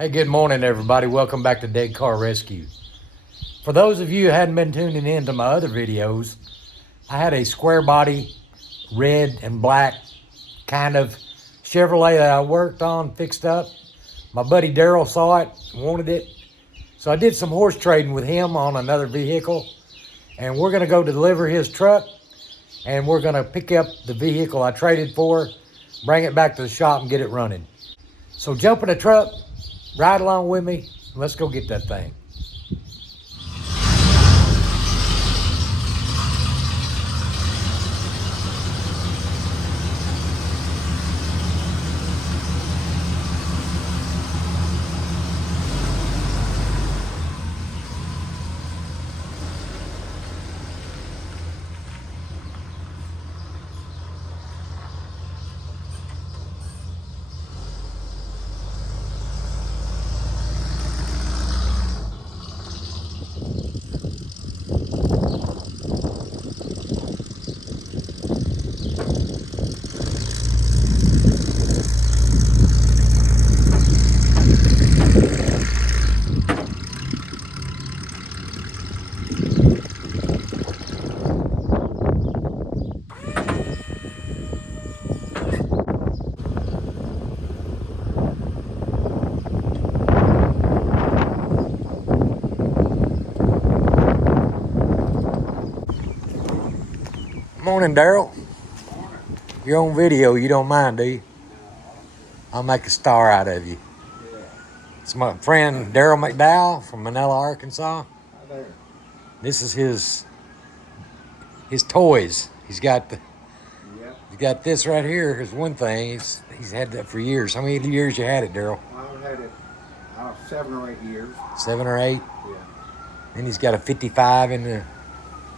Hey, good morning, everybody. Welcome back to Dead Car Rescue. For those of you who hadn't been tuning in to my other videos, I had a square body, red and black kind of Chevrolet that I worked on, fixed up. My buddy Daryl saw it, wanted it. So I did some horse trading with him on another vehicle. And we're going to go deliver his truck. And we're going to pick up the vehicle I traded for, bring it back to the shop and get it running. So jump in the truck, ride along with me, and let's go get that thing. Morning, Daryl. You're on video. You don't mind, do you? I'll make a star out of you. Yeah. It's my friend Daryl McDowell from Manila, Arkansas. Hi there. This is his toys. He's got this right here. Here's one thing. He's had that for years. How many years you had it, Daryl? I've had it 7 or 8 years. 7 or 8. Yeah. And he's got a 55 in the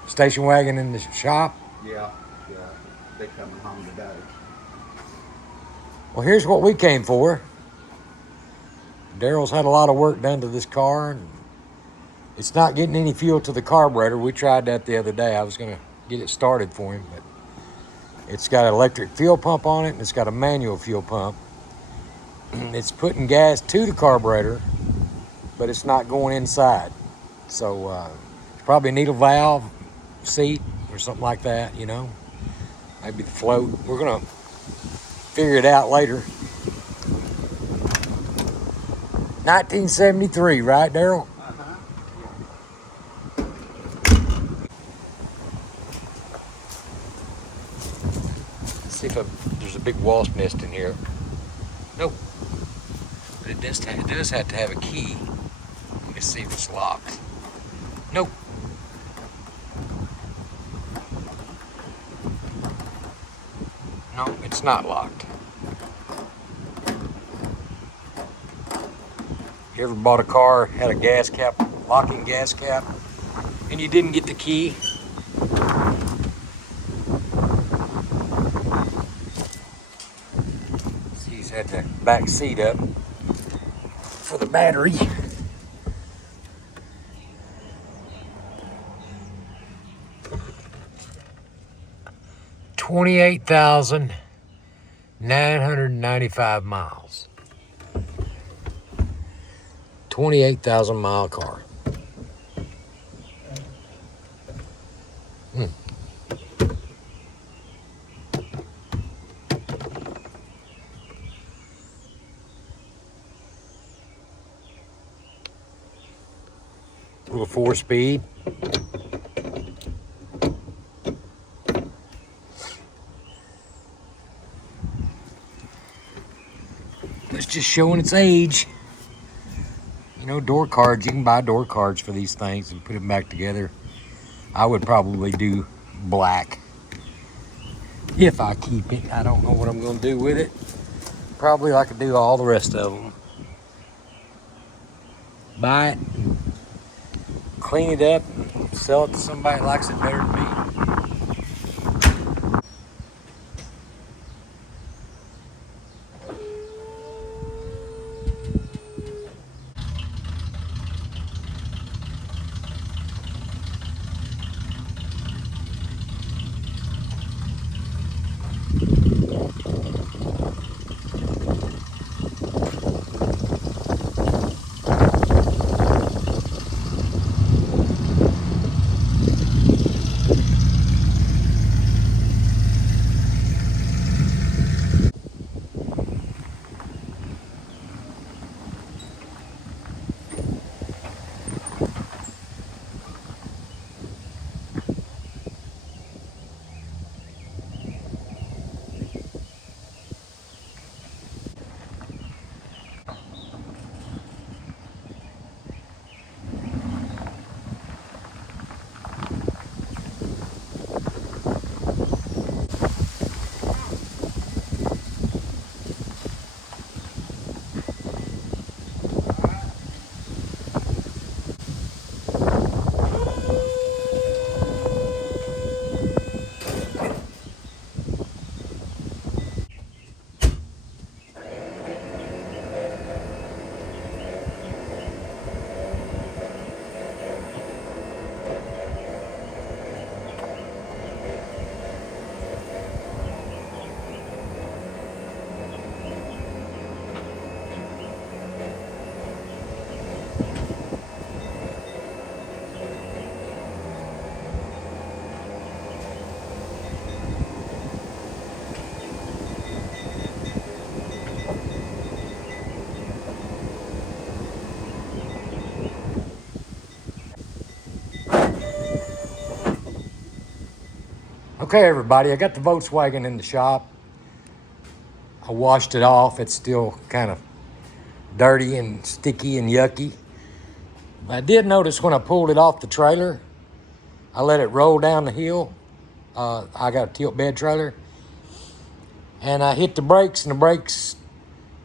station wagon in the shop. Yeah. They coming home today. Well, here's what we came for. Daryl's had a lot of work done to this car, and it's not getting any fuel to the carburetor. We tried that the other day. I was going to get it started for him, but it's got an electric fuel pump on it, and it's got a manual fuel pump. It's putting gas to the carburetor, but it's not going inside. So it's probably a needle valve seat or something like that, you know. Maybe the float. We're going to figure it out later. 1973, right, Daryl? Uh-huh. Let's see if there's a big wasp nest in here. Nope. But it does have to have a key. Let's see if it's locked. Nope. No, it's not locked. You ever bought a car, had a gas cap, locking gas cap, and you didn't get the key? See, he's had the back seat up for the battery. $28,995 miles. 28,000 mile car. Little 4-speed. It's just showing its age. You know, door cards, you can buy door cards for these things and put them back together. I would probably do black if I keep it. I don't know what I'm going to do with it. Probably like I do all the rest of them. Buy it, clean it up, sell it to somebody that likes it better than me. Okay, everybody, I got the Volkswagen in the shop. I washed it off. It's still kind of dirty and sticky and yucky. But I did notice when I pulled it off the trailer, I let it roll down the hill. I got a tilt bed trailer. And I hit the brakes, and the brakes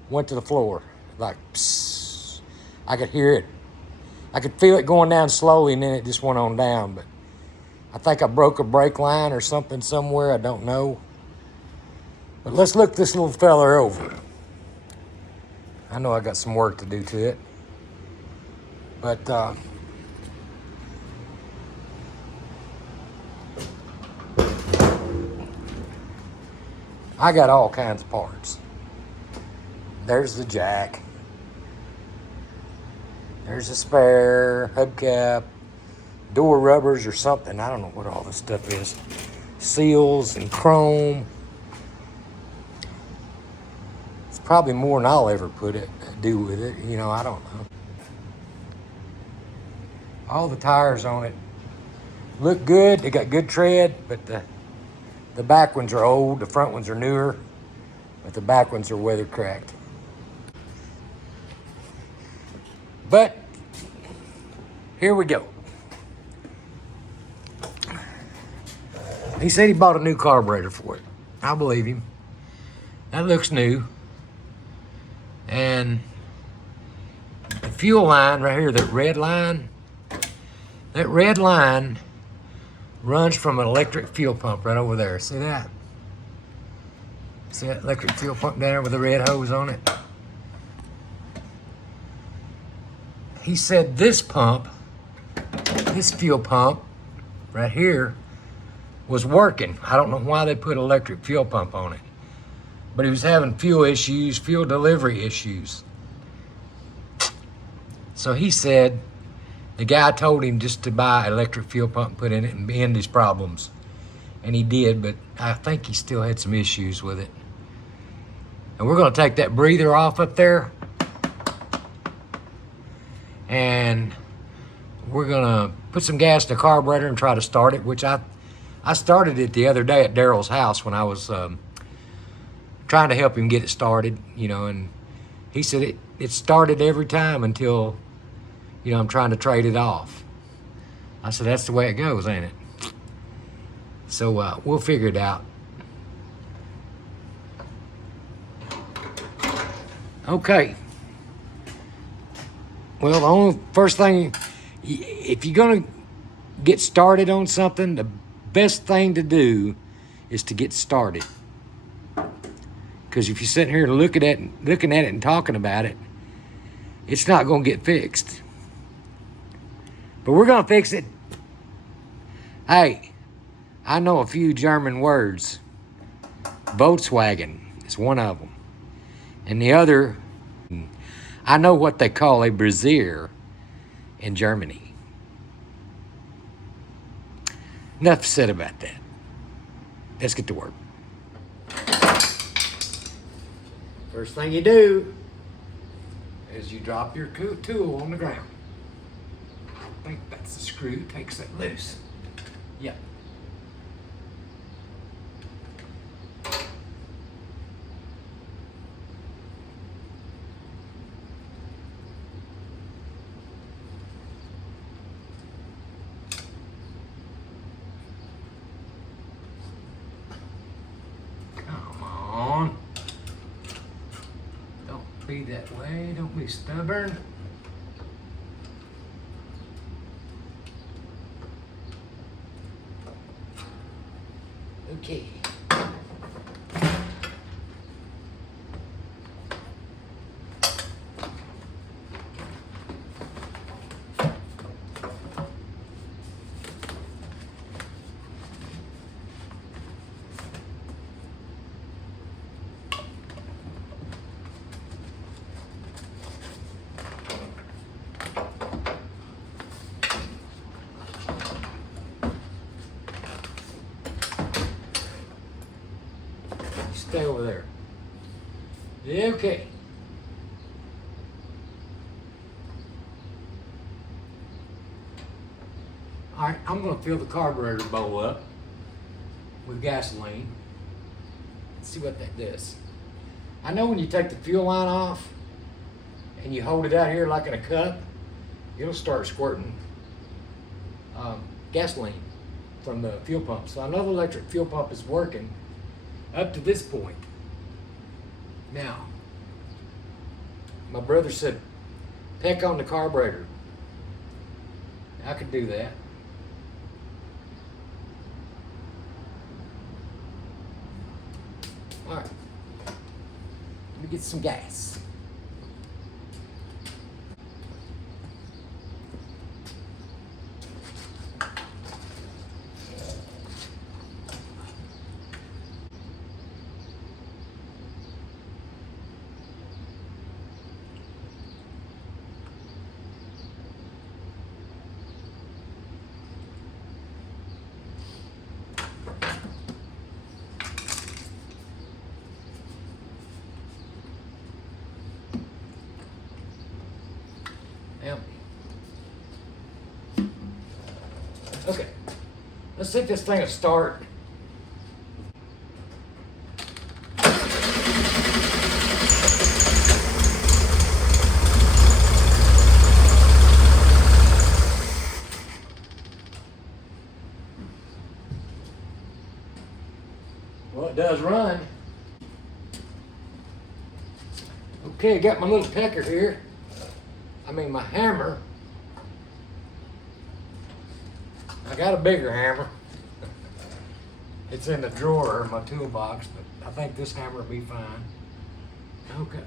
went to the floor. Like, psst. I could hear it. I could feel it going down slowly, and then it just went on down. But I think I broke a brake line or something somewhere. I don't know. But let's look this little fella over. I know I got some work to do to it. But I got all kinds of parts. There's the jack. There's a spare, hubcap, door rubbers or something. I don't know what all this stuff is. Seals and chrome. It's probably more than I'll ever do with it. You know, I don't know. All the tires on it look good. They got good tread, but the back ones are old. The front ones are newer, but the back ones are weather cracked. But here we go. He said he bought a new carburetor for it. I believe him. That looks new. And the fuel line right here, that red line runs from an electric fuel pump right over there. See that? See that electric fuel pump down there with the red hose on it? He said this fuel pump right here was working. I don't know why they put electric fuel pump on it, but he was having fuel issues, fuel delivery issues. So he said the guy told him just to buy electric fuel pump and put in it and end his problems. And he did, but I think he still had some issues with it. And we're gonna take that breather off up there, and we're gonna put some gas in the carburetor and try to start it, which I started it the other day at Daryl's house when I was trying to help him get it started, you know, and he said it started every time until, you know, I'm trying to trade it off. I said, that's the way it goes, ain't it? So we'll figure it out. Okay. Well, the only first thing, if you're gonna get started on something, the best thing to do is to get started. Because if you're sitting here looking at it and talking about it, it's not gonna get fixed. But we're gonna fix it. Hey, I know a few German words. Volkswagen is one of them. And the other, I know what they call a brazier in Germany. Enough said about that. Let's get to work. First thing you do is you drop your tool on the ground. I think that's the screw that takes it loose. Yep. Be that way, don't be stubborn. Okay. Stay over there. Okay. All right, I'm gonna fill the carburetor bowl up. with gasoline. Let's see what that does. I know when you take the fuel line off and you hold it out here like in a cup, it'll start squirting gasoline from the fuel pump. So I know the electric fuel pump is working up to this point. Now, my brother said, peck on the carburetor. I could do that. All right, let me get some gas. Empty. Okay, let's see if this thing will start. Well, it does run. Okay, got my little pecker here. My hammer. I got a bigger hammer. It's in the drawer of my toolbox, but I think this hammer will be fine. Okay.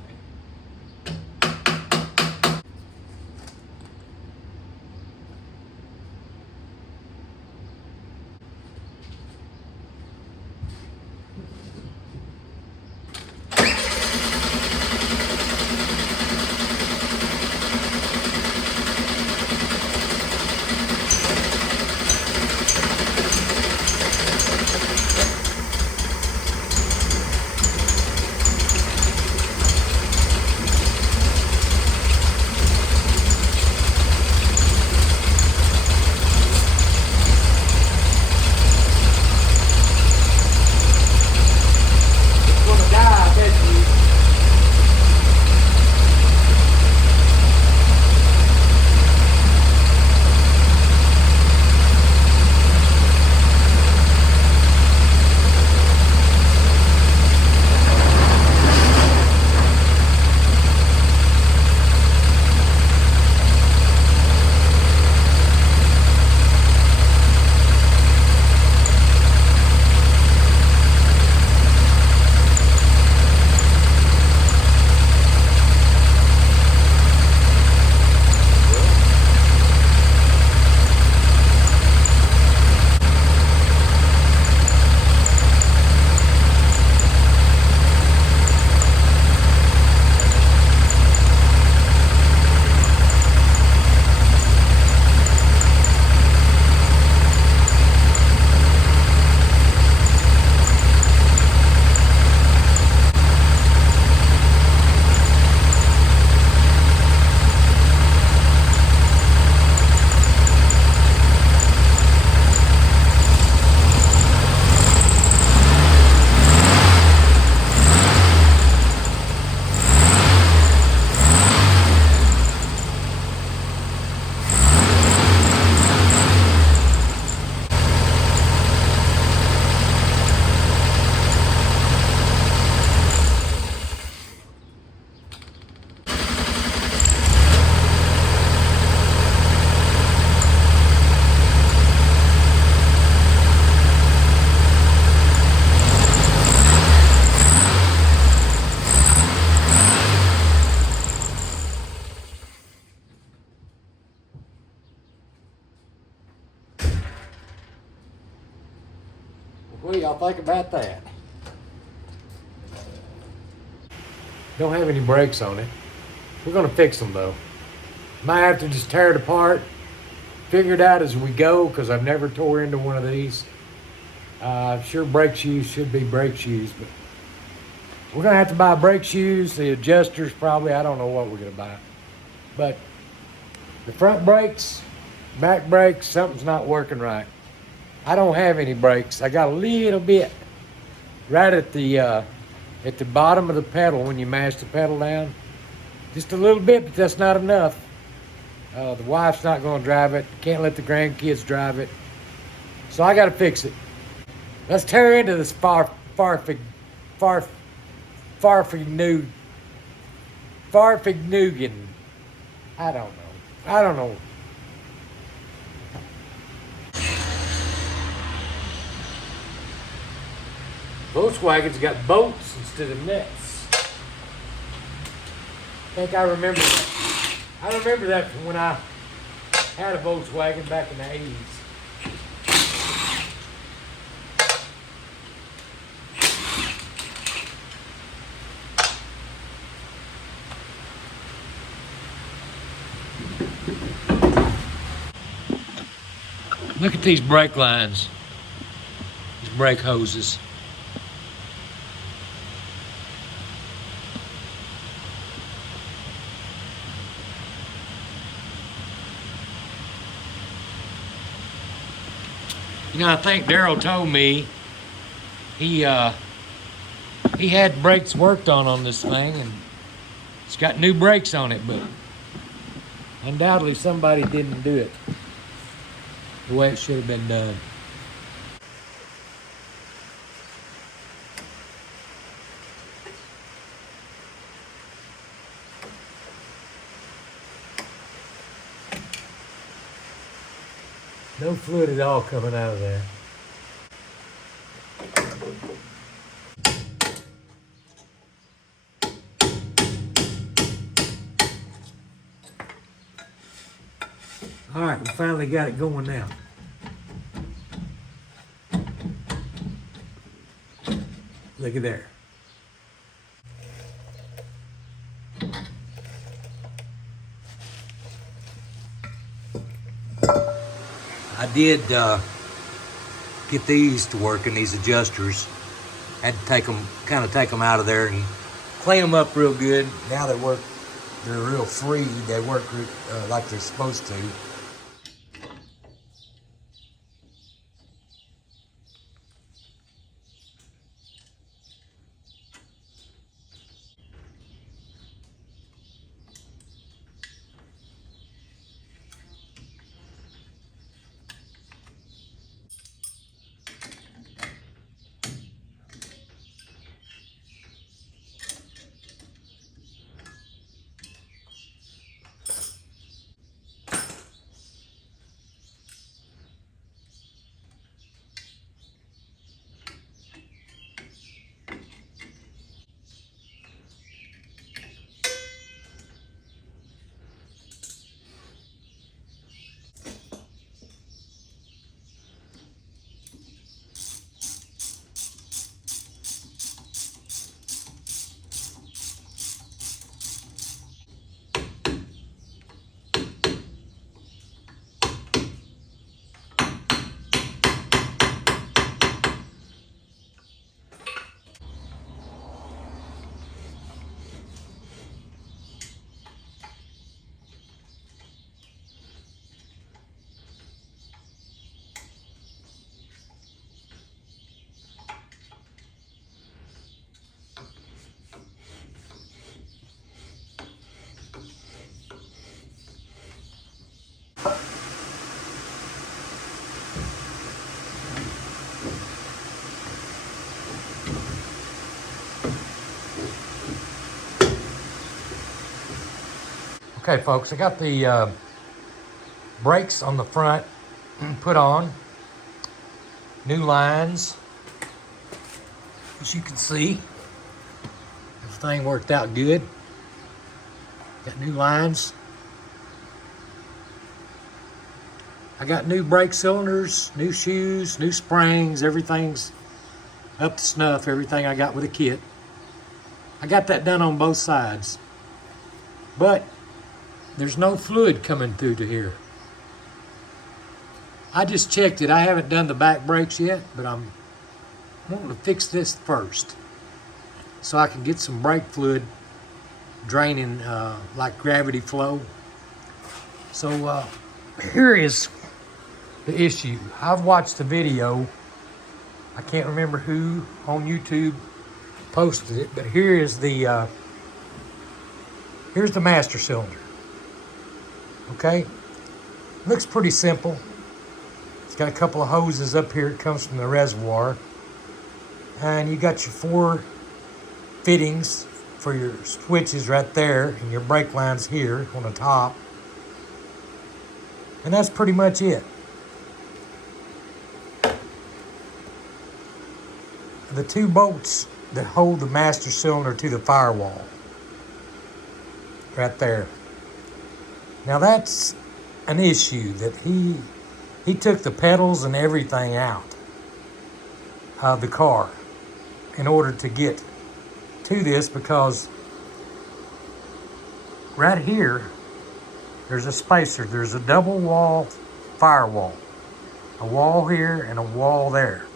What do y'all think about that? Don't have any brakes on it. We're gonna fix them though. Might have to just tear it apart, figure it out as we go, because I've never tore into one of these. Sure, brake shoes should be brake shoes, but we're gonna have to buy brake shoes, the adjusters probably, I don't know what we're gonna buy. But the front brakes, back brakes, something's not working right. I don't have any brakes. I got a little bit right at the bottom of the pedal when you mash the pedal down. Just a little bit, but that's not enough. The wife's not going to drive it. Can't let the grandkids drive it. So I got to fix it. Let's tear into this Farfignugan. I don't know. Volkswagen's got bolts instead of nuts. I think I remember that. I remember that from when I had a Volkswagen back in the 80s. Look at these brake lines, these brake hoses. You know, I think Daryl told me he had brakes worked on this thing, and it's got new brakes on it, but undoubtedly somebody didn't do it the way it should have been done. No fluid at all coming out of there. All right, we finally got it going now. Look at there. I did get these to work, and these adjusters. Had to take them out of there and clean them up real good. Now they work. They're real free. They work like they're supposed to. Okay, folks, I got the brakes on the front put on. New lines. As you can see, everything worked out good. Got new lines. I got new brake cylinders, new shoes, new springs. Everything's up to snuff, everything I got with a kit. I got that done on both sides. But there's no fluid coming through to here. I just checked it. I haven't done the back brakes yet, but I'm wanting to fix this first so I can get some brake fluid draining like gravity flow. So here is the issue. I've watched the video. I can't remember who on YouTube posted it, but here's the master cylinder. Okay, looks pretty simple. It's got a couple of hoses up here. It comes from the reservoir, and you got your 4 fittings for your switches right there, and your brake lines here on the top, and that's pretty much it. The 2 bolts that hold the master cylinder to the firewall right there. Now that's an issue that he took the pedals and everything out of the car in order to get to this, because right here there's a spacer. There's a double wall firewall, a wall here and a wall there.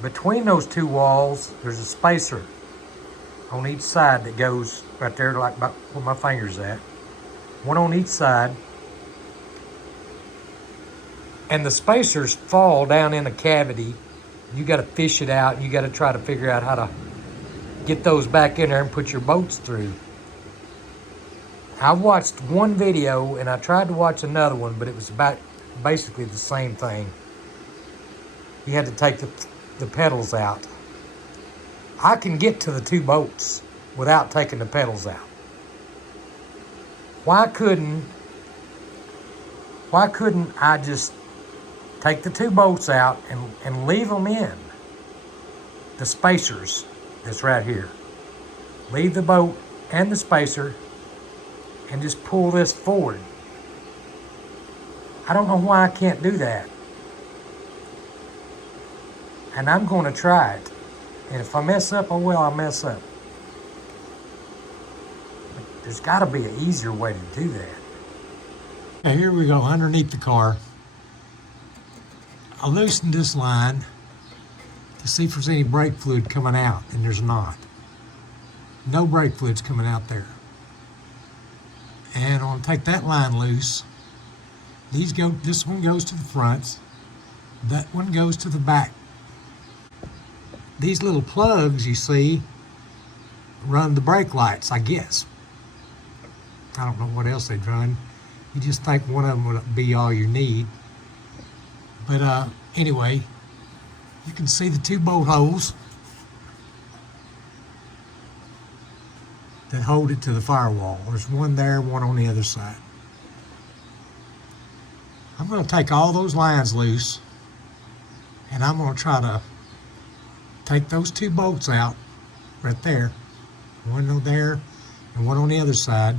Between those 2 walls there's a spacer on each side that goes right there, like about where my finger's at, one on each side. And the spacers fall down in a cavity. You got to fish it out. You got to try to figure out how to get those back in there and put your boats through. I watched one video and I tried to watch another one, but it was about basically the same thing. You had to take the pedals out. I can get to the 2 bolts without taking the pedals out. Why couldn't I just take the 2 bolts out and leave them in the spacers that's right here? Leave the bolt and the spacer and just pull this forward. I don't know why I can't do that. And I'm going to try it. And if I mess up, oh well, I'll mess up. But there's got to be an easier way to do that. Now here we go underneath the car. I loosened this line to see if there's any brake fluid coming out, and there's not. No brake fluid's coming out there. And I'm going to take that line loose. This one goes to the front. That one goes to the back. These little plugs you see run the brake lights, I guess. I don't know what else they'd run. You just think one of them would be all you need. But anyway, you can see the 2 bolt holes that hold it to the firewall. There's one there, one on the other side. I'm going to take all those lines loose, and I'm going to try to take those 2 bolts out right there, one on there and one on the other side,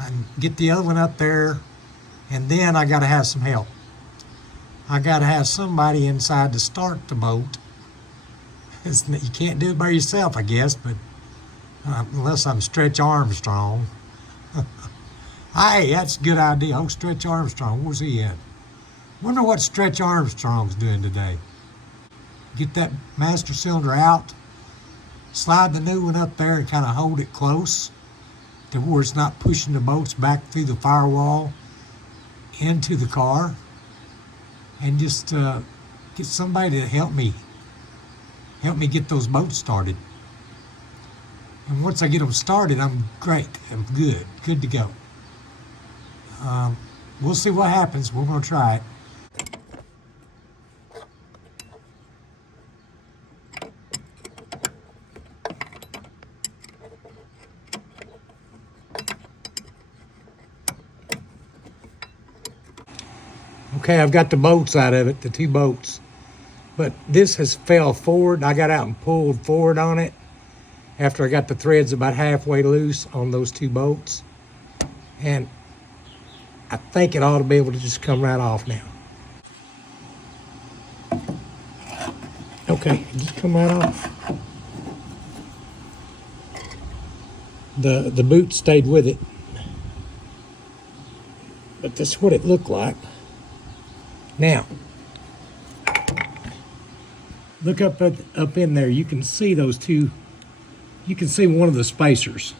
and get the other one up there. And then I got to have some help. I got to have somebody inside to start the boat. You can't do it by yourself, I guess, but unless I'm Stretch Armstrong. Hey, that's a good idea. Oh, Stretch Armstrong, where's he at? Wonder what Stretch Armstrong's doing today. Get that master cylinder out, slide the new one up there and kind of hold it close to where it's not pushing the bolts back through the firewall into the car, and just get somebody to help me get those boats started. And once I get them started, I'm great. I'm good to go. We'll see what happens. We're going to try it. Okay, I've got the bolts out of it, the 2 bolts. But this has fell forward. I got out and pulled forward on it after I got the threads about halfway loose on those 2 bolts. And I think it ought to be able to just come right off now. Okay, just come right off. The boot stayed with it. But that's what it looked like. Now, look up in there. You can see those 2. You can see one of the spacers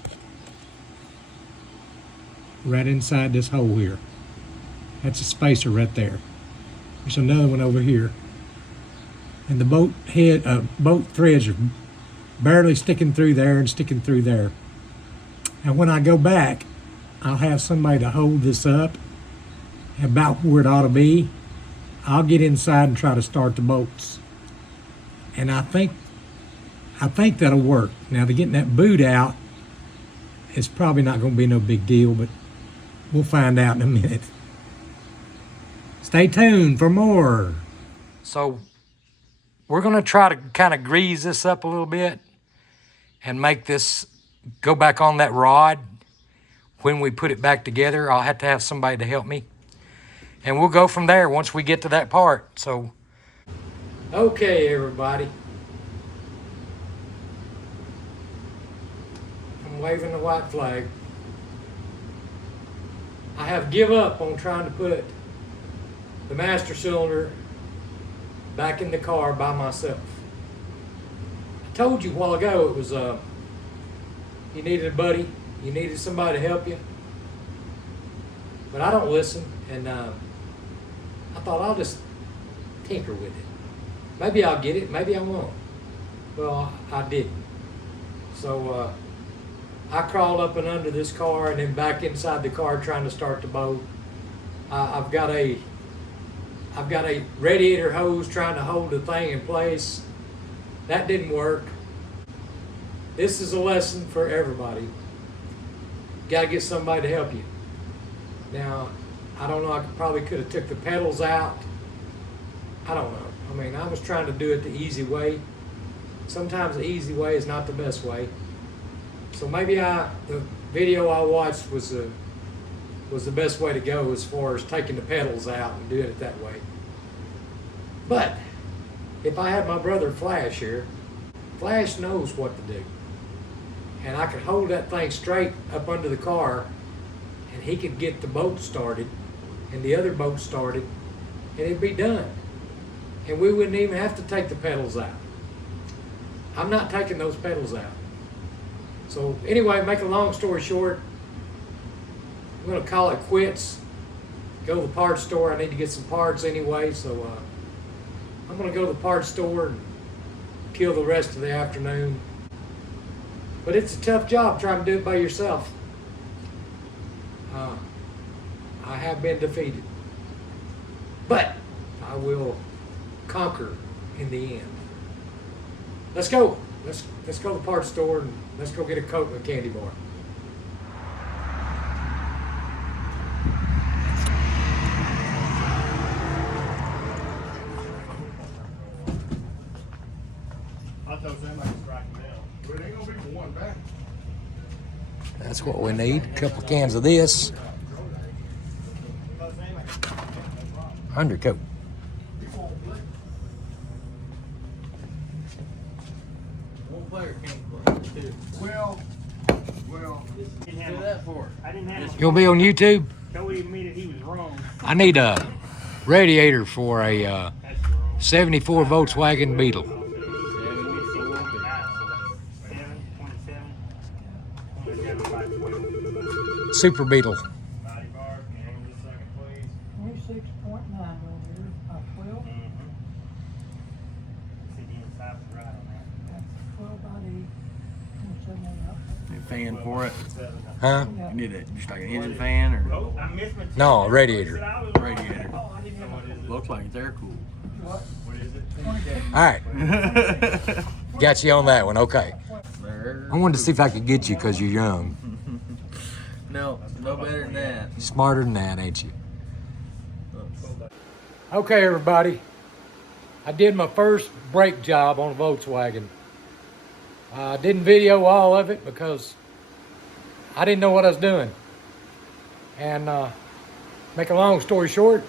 right inside this hole here. That's a spacer right there. There's another one over here. And the boat threads are barely sticking through there and sticking through there. And when I go back, I'll have somebody to hold this up about where it ought to be. I'll get inside and try to start the boats. And I think that'll work. Now, to getting that boot out, it's probably not going to be no big deal, but we'll find out in a minute. Stay tuned for more. So we're going to try to kind of grease this up a little bit and make this go back on that rod. When we put it back together, I'll have to have somebody to help me. And we'll go from there once we get to that part. So, okay, everybody. I'm waving the white flag. I have give up on trying to put the master cylinder back in the car by myself. I told you a while ago it was you needed a buddy, you needed somebody to help you. But I don't listen, and I thought I'll just tinker with it. Maybe I'll get it, maybe I won't. Well, I didn't. So I crawled up and under this car and then back inside the car trying to start the boat. I've got a radiator hose trying to hold the thing in place. That didn't work. This is a lesson for everybody. Got to get somebody to help you. Now, I don't know, I probably could have took the pedals out. I don't know. I mean, I was trying to do it the easy way. Sometimes the easy way is not the best way. So maybe the video I watched was the best way to go as far as taking the pedals out and doing it that way. But if I had my brother Flash here, Flash knows what to do. And I could hold that thing straight up under the car and he could get the boat started and the other boat started and it'd be done. And we wouldn't even have to take the pedals out. I'm not taking those pedals out. So anyway, make a long story short, I'm gonna call it quits. Go to the parts store. I need to get some parts anyway, so I'm gonna go to the parts store and kill the rest of the afternoon. But it's a tough job trying to do it by yourself. I have been defeated, but I will conquer in the end. Let's go. Let's go to the parts store and let's go get a Coke and a candy bar. That's what we need. A couple cans of this. Undercoat. Well. You'll be on YouTube? Told him he was wrong. I need a radiator for a 74 Volkswagen Beetle. 27. Super Beetle. 96.9 over here, 12. That's 12 by 8. Fan for it? Huh? You need it just like an engine fan or No, a radiator. radiator? Looks like it's air cooled. All right. Got you on that one. Okay. I wanted to see if I could get you because you're young. No better than that. Smarter than that, ain't you? Okay, everybody. I did my first brake job on a Volkswagen. I didn't video all of it because I didn't know what I was doing. And make a long story short,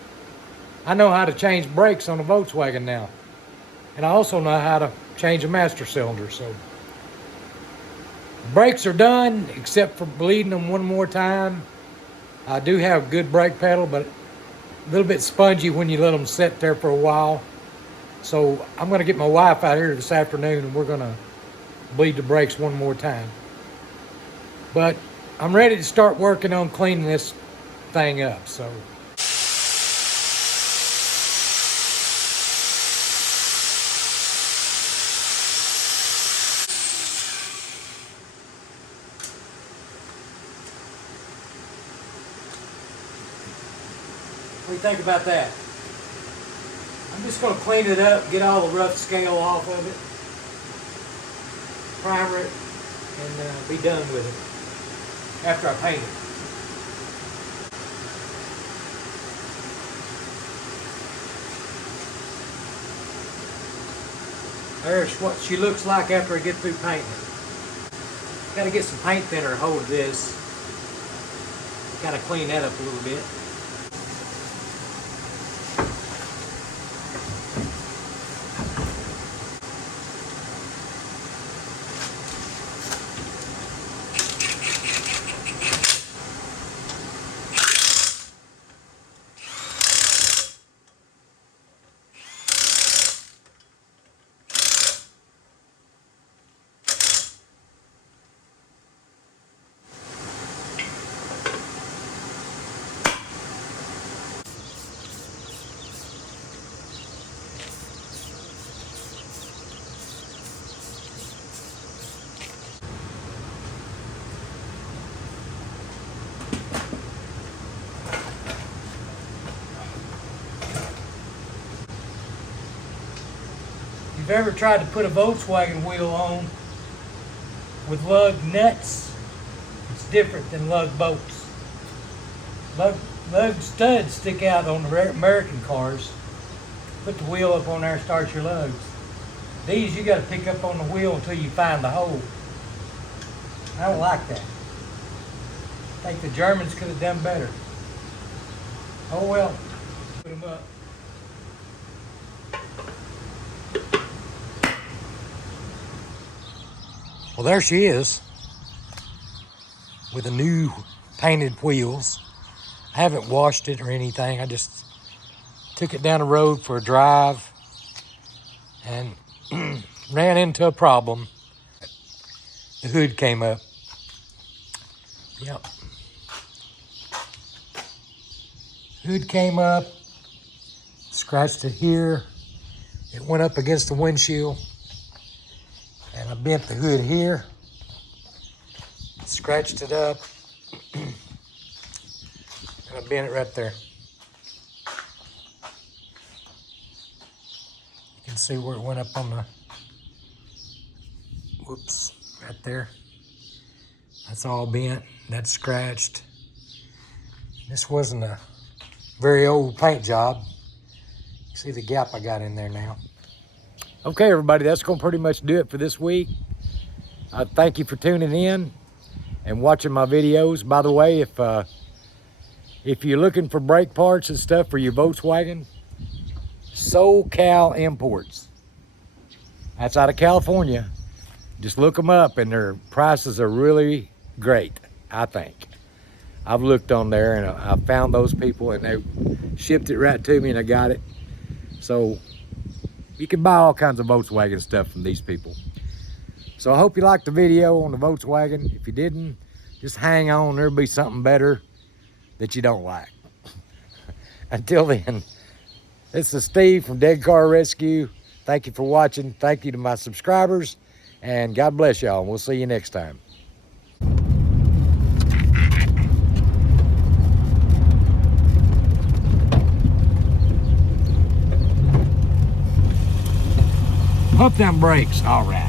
I know how to change brakes on a Volkswagen now. And I also know how to change a master cylinder. So brakes are done, except for bleeding them one more time. I do have a good brake pedal, but a little bit spongy when you let them sit there for a while. So I'm gonna get my wife out here this afternoon and we're gonna bleed the brakes one more time. But I'm ready to start working on cleaning this thing up, so. think about that? I'm just going to clean it up, get all the rough scale off of it, primer it, and be done with it after I paint it. There's what she looks like after I get through painting it. Got to get some paint thinner to hold this. Got to clean that up a little bit. If you've ever tried to put a Volkswagen wheel on with lug nuts, it's different than lug bolts. Lug studs stick out on the American cars. Put the wheel up on there and start your lugs. These you got to pick up on the wheel until you find the hole. I don't like that. I think the Germans could have done better. Oh well, put them up. Well, there she is with the new painted wheels. I haven't washed it or anything. I just took it down the road for a drive and ran into a problem. The hood came up. Yep. Hood came up, scratched it here. It went up against the windshield. And I bent the hood here, scratched it up, and I bent it right there. You can see where it went up on the, whoops, right there. That's all bent, that's scratched. This wasn't a very old paint job. See the gap I got in there now. Okay, everybody, that's going to pretty much do it for this week. I thank you for tuning in and watching my videos. By the way, if you're looking for brake parts and stuff for your Volkswagen, SoCal Imports. That's out of California. Just look them up, and their prices are really great, I think. I've looked on there, and I found those people, and they shipped it right to me, and I got it. So you can buy all kinds of Volkswagen stuff from these people. So I hope you liked the video on the Volkswagen. If you didn't, just hang on. There'll be something better that you don't like. Until then, this is Steve from Dead Car Rescue. Thank you for watching. Thank you to my subscribers. And God bless y'all. We'll see you next time. Pump them brakes, all right.